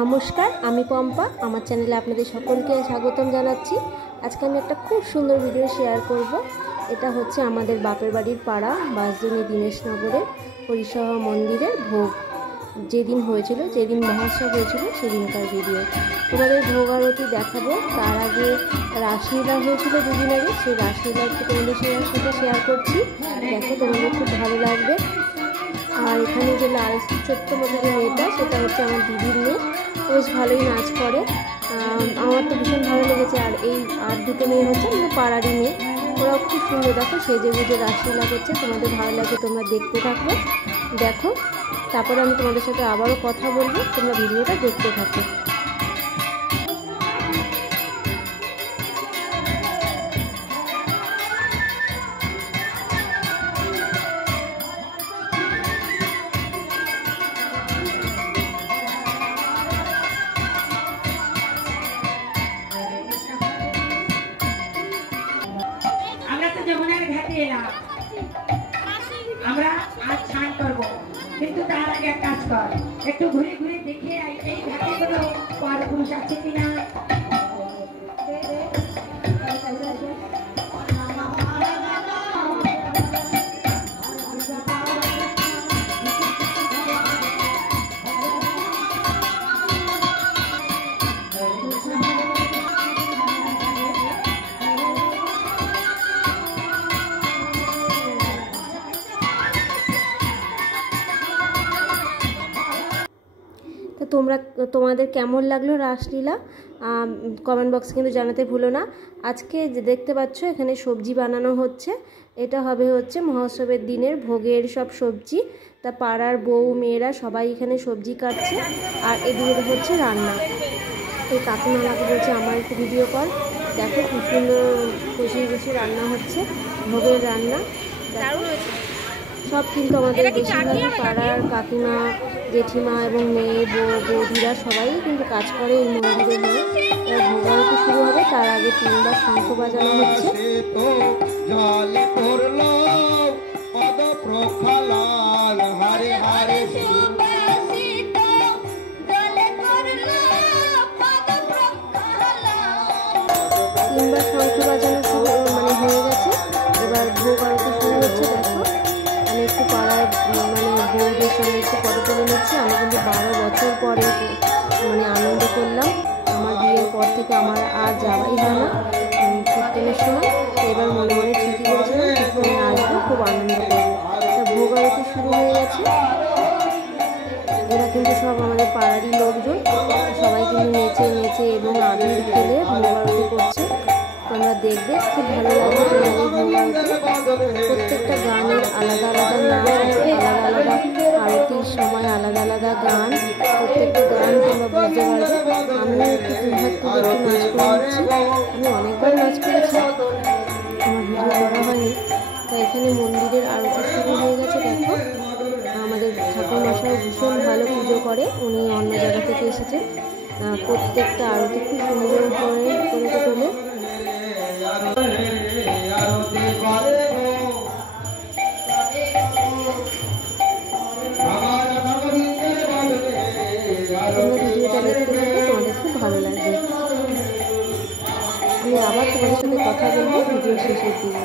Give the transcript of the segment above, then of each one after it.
নমস্কার, আমি পম্পা। আমার চ্যানেলে আপনাদের সকলকে স্বাগতম জানাচ্ছি। আজকে আমি একটা খুব সুন্দর ভিডিও শেয়ার করব। এটা হচ্ছে আমাদের বাপের বাড়ির পাড়া বাঁশজনী দীনেশনগরে হরিসভা মন্দিরের ভোগ যেদিন হয়েছিল, যেদিন মহোৎসব হয়েছিল সেদিনকার ভিডিও। তোমাদের ভোগ আরতি দেখাবো। তার আগে রাসলীলা হয়েছিল দুদিন আগে, সেই রাসলীলা একটু তোমাদের সাথে শেয়ার করছি। দেখো, তোমাদের খুব ভালো লাগবে। আর এখানে যে লাল ছোট্ট মতো যে মেয়েটা, সেটা হচ্ছে আমার দিদির মেয়ে। বেশ ভালোই নাচ করে, আমার তো ভীষণ ভালো লেগেছে। আর দুটো মেয়ে হচ্ছে আমাদের পাড়ারই মেয়ে, ওরাও খুব সুন্দর দেখো সেজে বুঝে রাসলীলা করছে। তোমাদের ভালো লাগে, তোমরা দেখতে থাকো। দেখো, তারপরে আমি তোমাদের সাথে আবারও কথা বলবো, তোমরা ভিডিওটা দেখতে থাকো। আমরা আজ স্নান করবো, কিন্তু তার আগে এক কাজ কর, একটু ঘুরে ঘুরে দেখে এই ঘাটে কোনো পরপুরুষ আছে কিনা। তোমাদের কেমন লাগলো রাসলীলা কমেন্ট বক্সে কিন্তু জানাতে ভুলো না। আজকে যে দেখতে পাচ্ছ এখানে সবজি বানানো হচ্ছে, এটা হচ্ছে মহোৎসবের দিনের ভোগের সব সবজি। তা পাড়ার বউ মেয়েরা সবাই এখানে সবজি কাটছে, আর এদিকে হচ্ছে রান্না। এই কাকিমা আমাকে বলছে আমার একটু ভিডিও কর। দেখো খুব সুন্দর কষিয়ে কষিয়ে রান্না হচ্ছে, ভোগের রান্না। সব কিন্তু আমাদের বেশিরভাগই পাড়ার কাকিমা, জেঠিমা এবং মেয়ে বৌদিরা সবাই কিন্তু কাজ করে এই মন্দিরে নিয়ে। ভোগ আরতি শুরু হবে, তার আগে 3বার শঙ্খ বাজানো হচ্ছে। শঙ্খ বাজানো হয়ে গেছে, এবার ভোগ আরতি শুরু হচ্ছে। দেখো, আমি একটু পাড়ার বউদের সঙ্গে একটু ফটো তুলে নিচ্ছি। আমি কিন্তু 12 বছর পরে আনন্দ করলাম। আমার বিয়ের পর থেকে আমার আর যাওয়াই হয় না কীর্তনের সময়। এবার মনে মনে ঠিকই করেছিলাম কীর্তনে আসবো, খুব আনন্দ করবো। তা ভোগ আরতি শুরু হয়ে গেছে। এরা কিন্তু সব আমাদের পাড়ারই লোকজন, সবাই কিন্তু নেচে নেচে এবং আবির খেলে ভোগ আরতি করছে। তোমরা দেখবে, খুব ভালো লাগবে তোমাদের ভোগ আরতি। প্রত্যেকটা গানের আলাদা আলাদা নাচ, আলাদা আলাদা আরতির সময় আলাদা আলাদা গান, প্রত্যেকটা গান তোমরা বুঝতে পারবে। আমিও একটু দুহাত তুলে একটু নাচ করে নিচ্ছি। আমি অনেকবার নাচ করেছি, আমার ভিডিও করা হয়নি। তা এখানে মন্দিরের আরতি শুরু হয়ে গেছে। দেখো, আমাদের ঠাকুরমশাই ভীষণ ভালো পুজো করে, উনি অন্য জায়গা থেকে এসেছেন। প্রত্যেকটা আরতি খুব সুন্দর করে তোলে। ভিডিওটা দেখতে থাকবে, তোমাদের খুব ভালো লাগবে। আমি আবার তোমাদের সাথে কথা বলবো ভিডিও শেষের দিকে।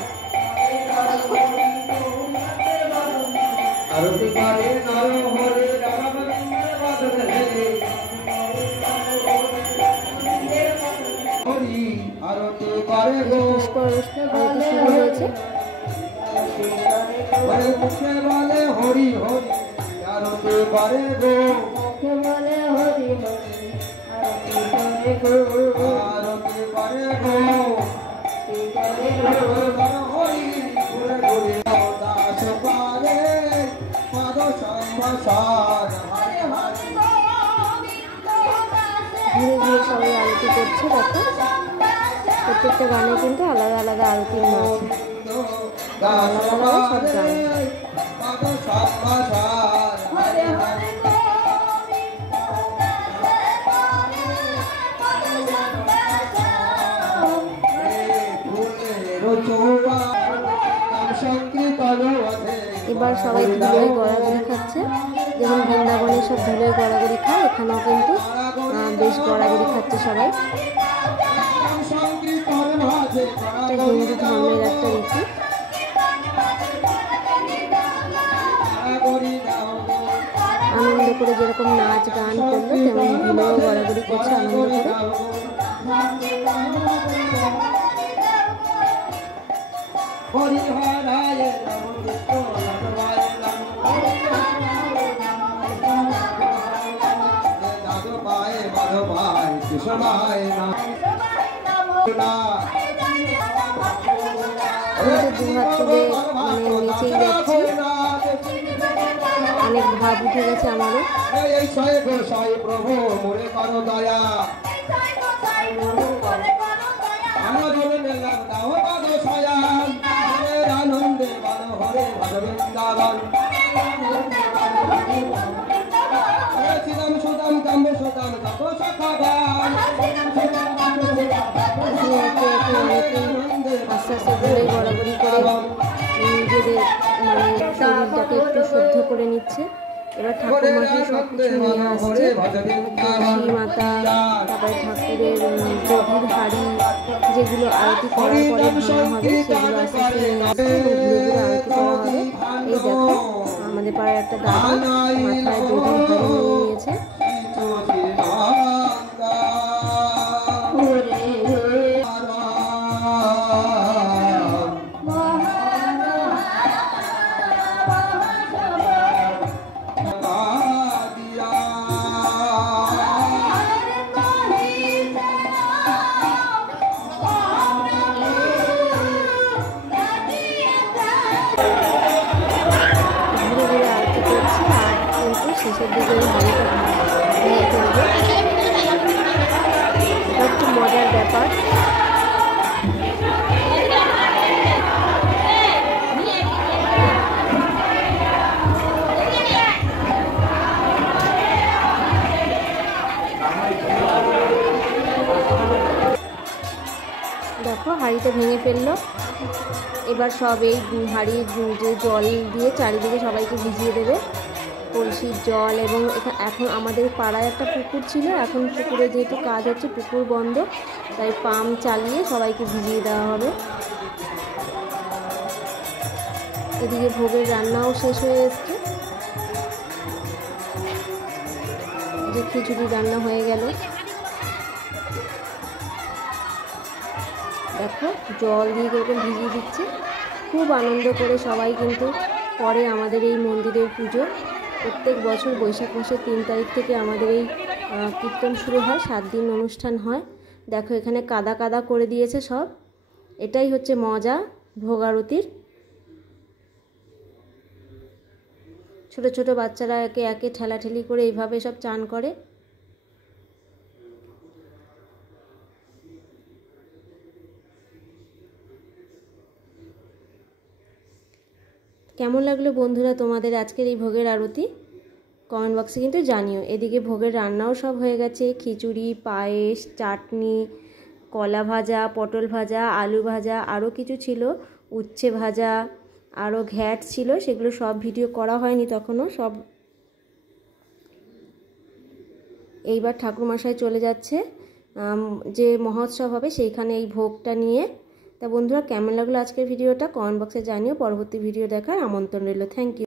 পুষ্কর আরতি শুরু হয়েছে। ঘুরে ঘুরে সবাই আরতি করছে। দেখো, প্রত্যেকটা গানে কিন্তু আলাদা আলাদা আরতির নাচ, আলাদা আলাদা সব গান। এবার সবাই ধুলোয় গড়াগড়ি খাচ্ছে। যেমন বৃন্দাবনে সব ধুলোয় গড়াগড়ি খায়, এখানেও কিন্তু বেশ গড়াগড়ি খাচ্ছে সবাই। এটা হিন্দু ধর্মের একটা রীতি। আনন্দ করে যেরকম নাচ গান করলো তেমন ধুলোও গড়াগড়ি করছে আনন্দ করে। দুহাত তুলে মানে নিচেই যাচ্ছি, অনেক ভাব উঠে গেছে আমারও। আস্তে আস্তে ধরে গড়াগড়ি করে নিজেদের মানে শরীরটাকে একটু শুদ্ধ করে নিচ্ছে। এবার ঠাকুর মশাই সব কিছু নিয়ে আসছে, তুলসী মাতা, তারপরে ঠাকুরের গভীর হাড়ি যেগুলো আরতি করার পরে ভাঙা হবে সেগুলো আস্তে আস্তে নিয়ে আসছে এবং ঘুরে ঘুরে আরতি করা হবে। এই দেখো আমাদের পাড়ার একটা দাদা মাথায় গভীর হাড়ি নিয়ে নিয়েছে। শেষের দিকে হাড়িটা ভেঙে ফেলবে, এটা একটু মজার ব্যাপার। দেখো হাঁড়িটা ভেঙে ফেললো। এবার সব এই হাঁড়ির যে জল দিয়ে চারিদিকে সবাইকে ভিজিয়ে দেবে, কলসির জল। এবং এখন আমাদের পাড়ায় একটা পুকুর ছিল, এখন পুকুরে যেহেতু কাজ হচ্ছে পুকুর বন্ধ, তাই পাম্প চালিয়ে সবাইকে ভিজিয়ে দেওয়া হবে। এদিকে ভোগের রান্নাও শেষ হয়ে এসছে, যে খিচুড়ি রান্না হয়ে গেল। দেখো জল দিয়ে কিরকম ভিজিয়ে দিচ্ছে। খুব আনন্দ করে সবাই কিন্তু করে আমাদের এই মন্দিরের পুজো। প্রত্যেক বছর বৈশাখ মাসের 3 তারিখ থেকে আমাদের এই কীর্তন শুরু হয়, 7 দিন অনুষ্ঠান হয়। দেখো এখানে কাদা কাদা করে দিয়েছে সব, এটাই হচ্ছে মজা ভোগ আরতির। ছোট ছোট বাচ্চারা একে একে ঠেলাঠেলি করে এইভাবে সব চান করে। কেমন লাগলো বন্ধুরা তোমাদের আজকের এই ভোগের আরতি? কমেন্ট বক্সে কিন্তু জানিও। এদিকে ভোগের রান্নাও সব হয়ে গেছে, খিচুড়ি, পায়েস, চাটনি, কলা ভাজা, পটল ভাজা, আলু ভাজা, আরও কিছু ছিল, উচ্ছে ভাজা, আরও ঘ্যাট ছিল, সেগুলো সব ভিডিও করা হয়নি তখনও সব। এইবার ঠাকুরমশাই চলে যাচ্ছে যে মহোৎসব হবে সেইখানে এই ভোগটা নিয়ে। তা বন্ধুরা কেমন লাগলো আজকের ভিডিওটা কমেন্ট বক্সে জানিও। পরবর্তী ভিডিও দেখার আমন্ত্রণ রইল। Thank you.